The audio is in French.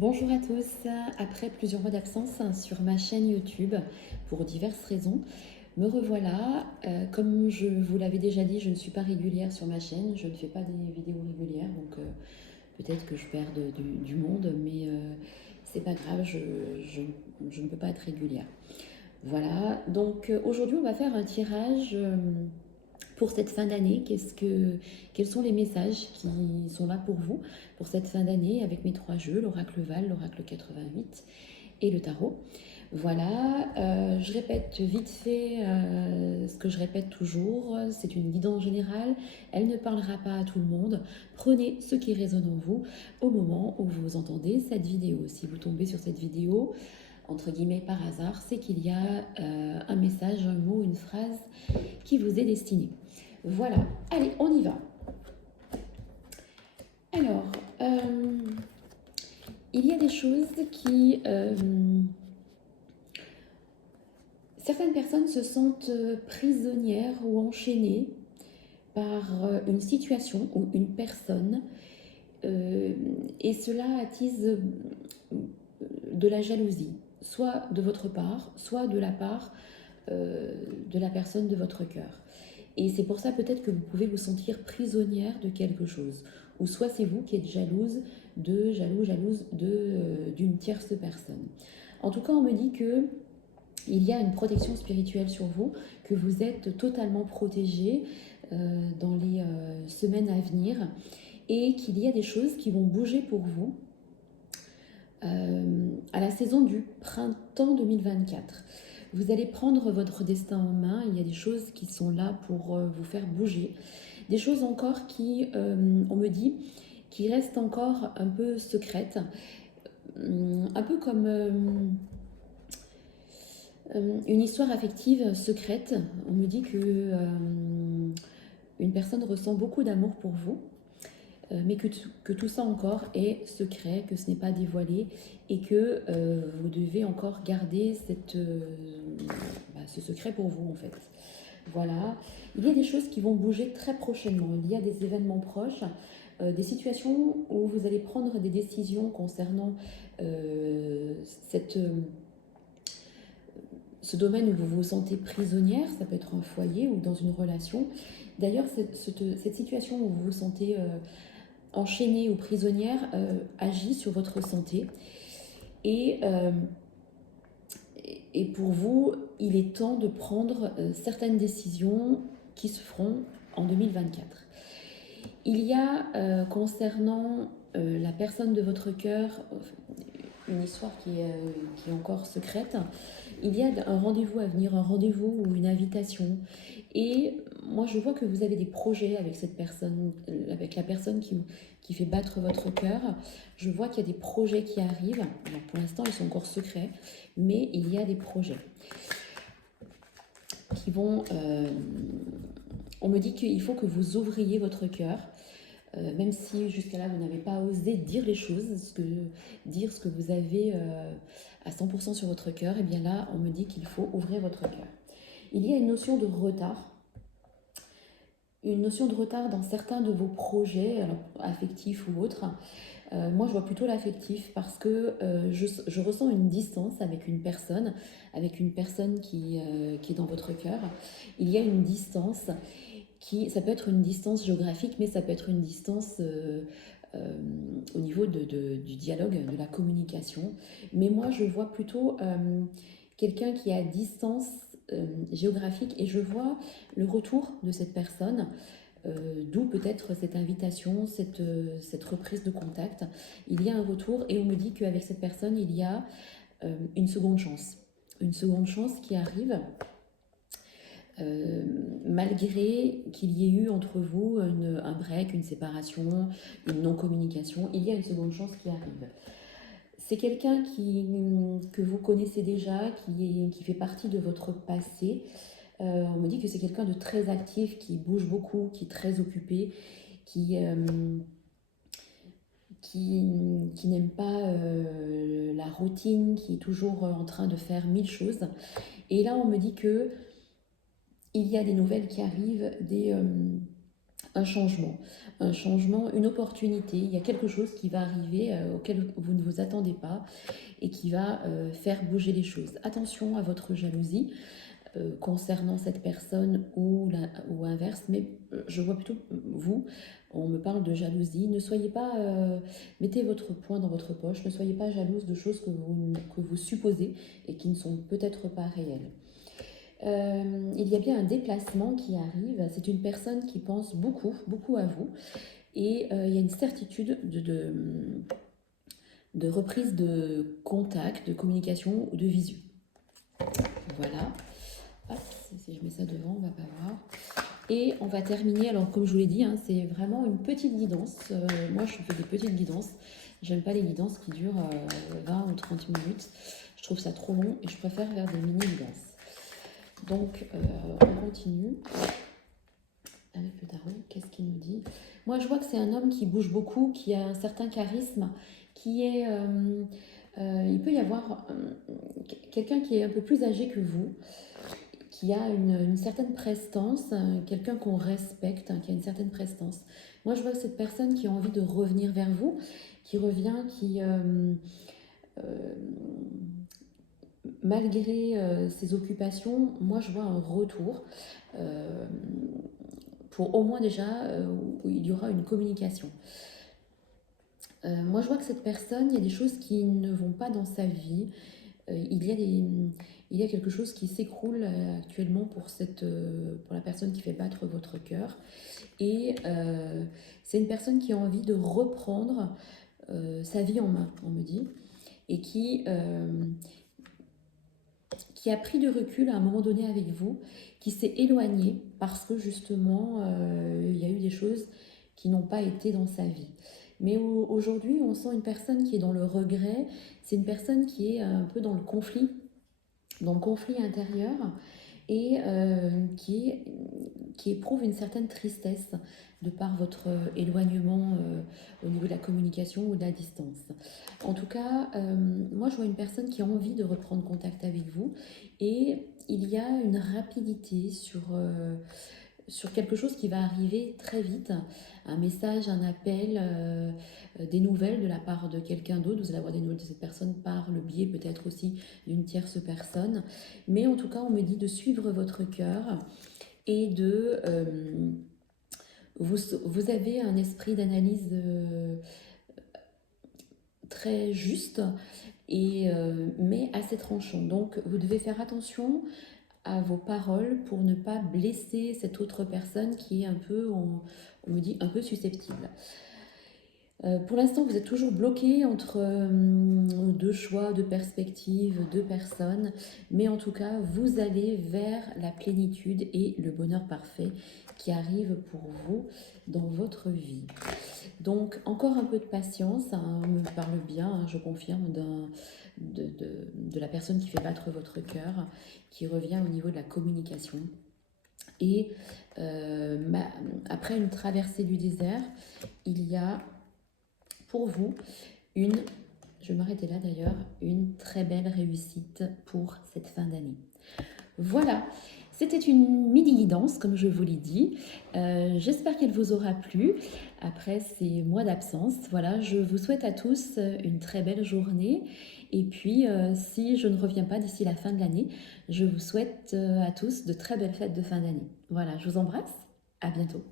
Bonjour à tous. Après plusieurs mois d'absence sur ma chaîne YouTube pour diverses raisons, me revoilà. Comme je vous l'avais déjà dit, je ne suis pas régulière sur ma chaîne, je ne fais pas des vidéos régulières, donc peut-être que je perds du monde, mais c'est pas grave, je ne peux pas être régulière. Voilà, donc aujourd'hui on va faire un tirage pour cette fin d'année. Quels sont les messages qui sont là pour vous pour cette fin d'année avec mes trois jeux, l'oracle Val, l'oracle 88 et le tarot. Voilà, je répète vite fait ce que je répète toujours, c'est une guidance générale, elle ne parlera pas à tout le monde. Prenez ce qui résonne en vous au moment où vous entendez cette vidéo. Si vous tombez sur cette vidéo, entre guillemets par hasard, c'est qu'il y a un message, un mot, une phrase qui vous est destiné. Voilà, allez, on y va. Alors, il y a des choses qui... certaines personnes se sentent prisonnières ou enchaînées par une situation ou une personne et cela attise de la jalousie, soit de votre part, soit de la part de la personne de votre cœur. Et c'est pour ça peut-être que vous pouvez vous sentir prisonnière de quelque chose. Ou soit c'est vous qui êtes jalouse d'une tierce personne. En tout cas, on me dit que il y a une protection spirituelle sur vous, que vous êtes totalement protégée dans les semaines à venir et qu'il y a des choses qui vont bouger pour vous à la saison du printemps 2024. Vous allez prendre votre destin en main, il y a des choses qui sont là pour vous faire bouger. Des choses encore qui, on me dit, qui restent encore un peu secrètes. Un peu comme une histoire affective secrète. On me dit que une personne ressent beaucoup d'amour pour vous, mais que tout ça encore est secret, que ce n'est pas dévoilé et que vous devez encore garder ce secret pour vous en fait. Voilà, il y a des choses qui vont bouger très prochainement, il y a des événements proches, des situations où vous allez prendre des décisions concernant ce domaine où vous vous sentez prisonnière, ça peut être un foyer ou dans une relation. D'ailleurs, cette situation où vous vous sentez enchaînée ou prisonnière agit sur votre santé. Et, euh, et pour vous, il est temps de prendre certaines décisions qui se feront en 2024. Il y a, concernant la personne de votre cœur, une histoire qui est encore secrète. Il y a un rendez-vous à venir, un rendez-vous ou une invitation. Et moi, je vois que vous avez des projets avec cette personne, avec la personne qui fait battre votre cœur. Je vois qu'il y a des projets qui arrivent. Alors, pour l'instant, ils sont encore secrets, mais il y a des projets qui vont... on me dit qu'il faut que vous ouvriez votre cœur. Même si jusqu'à là vous n'avez pas osé dire les choses, dire ce que vous avez à 100% sur votre cœur, et bien là on me dit qu'il faut ouvrir votre cœur. Il y a une notion de retard, dans certains de vos projets, alors, affectifs ou autres. Moi je vois plutôt l'affectif parce que je ressens une distance avec une personne qui est dans votre cœur. Il y a une distance ça peut être une distance géographique, mais ça peut être une distance au niveau du dialogue, de la communication. Mais moi, je vois plutôt quelqu'un qui est à distance géographique et je vois le retour de cette personne, d'où peut-être cette invitation, cette reprise de contact. Il y a un retour et on me dit qu'avec cette personne, il y a une seconde chance. Une seconde chance qui arrive. Malgré qu'il y ait eu entre vous un break, une séparation, une non-communication, il y a une seconde chance qui arrive. C'est quelqu'un que vous connaissez déjà, qui fait partie de votre passé. On me dit que c'est quelqu'un de très actif, qui bouge beaucoup, qui est très occupé, qui n'aime pas la routine, qui est toujours en train de faire 1000 choses. Et là, on me dit que il y a des nouvelles qui arrivent, un changement, une opportunité. Il y a quelque chose qui va arriver auquel vous ne vous attendez pas et qui va faire bouger les choses. Attention à votre jalousie concernant cette personne ou inverse, mais je vois plutôt vous, on me parle de jalousie. Ne soyez pas, mettez votre poing dans votre poche, ne soyez pas jalouse de choses que vous supposez et qui ne sont peut-être pas réelles. Il y a bien un déplacement qui arrive. C'est une personne qui pense beaucoup, beaucoup à vous. Et il y a une certitude de reprise de contact, de communication ou de visu. Voilà. Hop, si je mets ça devant, on va pas voir. Et on va terminer, alors comme je vous l'ai dit, hein, c'est vraiment une petite guidance. Moi, je fais des petites guidances. J'aime pas les guidances qui durent 20 ou 30 minutes. Je trouve ça trop long et je préfère faire des mini-guidances. Donc, on continue avec le tarot. Qu'est-ce qu'il nous dit? Moi, je vois que c'est un homme qui bouge beaucoup, qui a un certain charisme, qui est... il peut y avoir quelqu'un qui est un peu plus âgé que vous, qui a une certaine prestance, quelqu'un qu'on respecte, qui a une certaine prestance. Moi, je vois cette personne qui a envie de revenir vers vous, qui revient, qui... malgré ses occupations, moi je vois un retour pour au moins déjà où il y aura une communication. Moi je vois que cette personne, il y a des choses qui ne vont pas dans sa vie. Il y a quelque chose qui s'écroule actuellement pour la personne qui fait battre votre cœur. Et c'est une personne qui a envie de reprendre sa vie en main, on me dit, et qui a pris du recul à un moment donné avec vous, qui s'est éloigné parce que justement, il y a eu des choses qui n'ont pas été dans sa vie. Mais aujourd'hui, on sent une personne qui est dans le regret, c'est une personne qui est un peu dans le conflit intérieur et qui éprouve une certaine tristesse de par votre éloignement au niveau de la communication ou de la distance. En tout cas, moi je vois une personne qui a envie de reprendre contact avec vous et il y a une rapidité sur quelque chose qui va arriver très vite, un message, un appel, des nouvelles de la part de quelqu'un d'autre. Vous allez avoir des nouvelles de cette personne par le biais peut-être aussi d'une tierce personne. Mais en tout cas, on me dit de suivre votre cœur et vous avez un esprit d'analyse très juste, mais assez tranchant. Donc, vous devez faire attention à vos paroles pour ne pas blesser cette autre personne qui est un peu, on me dit, un peu susceptible. Pour l'instant, vous êtes toujours bloqué entre deux choix, deux perspectives, deux personnes, mais en tout cas, vous allez vers la plénitude et le bonheur parfait qui arrive pour vous dans votre vie. Donc, encore un peu de patience, hein, on me parle bien, hein, je confirme, de la personne qui fait battre votre cœur, qui revient au niveau de la communication. Et après une traversée du désert, il y a pour vous je vais m'arrêter là d'ailleurs, une très belle réussite pour cette fin d'année. Voilà, c'était une mini-guidance, comme je vous l'ai dit. J'espère qu'elle vous aura plu après ces mois d'absence. Voilà, je vous souhaite à tous une très belle journée. Et puis, si je ne reviens pas d'ici la fin de l'année, je vous souhaite à tous de très belles fêtes de fin d'année. Voilà, je vous embrasse. À bientôt.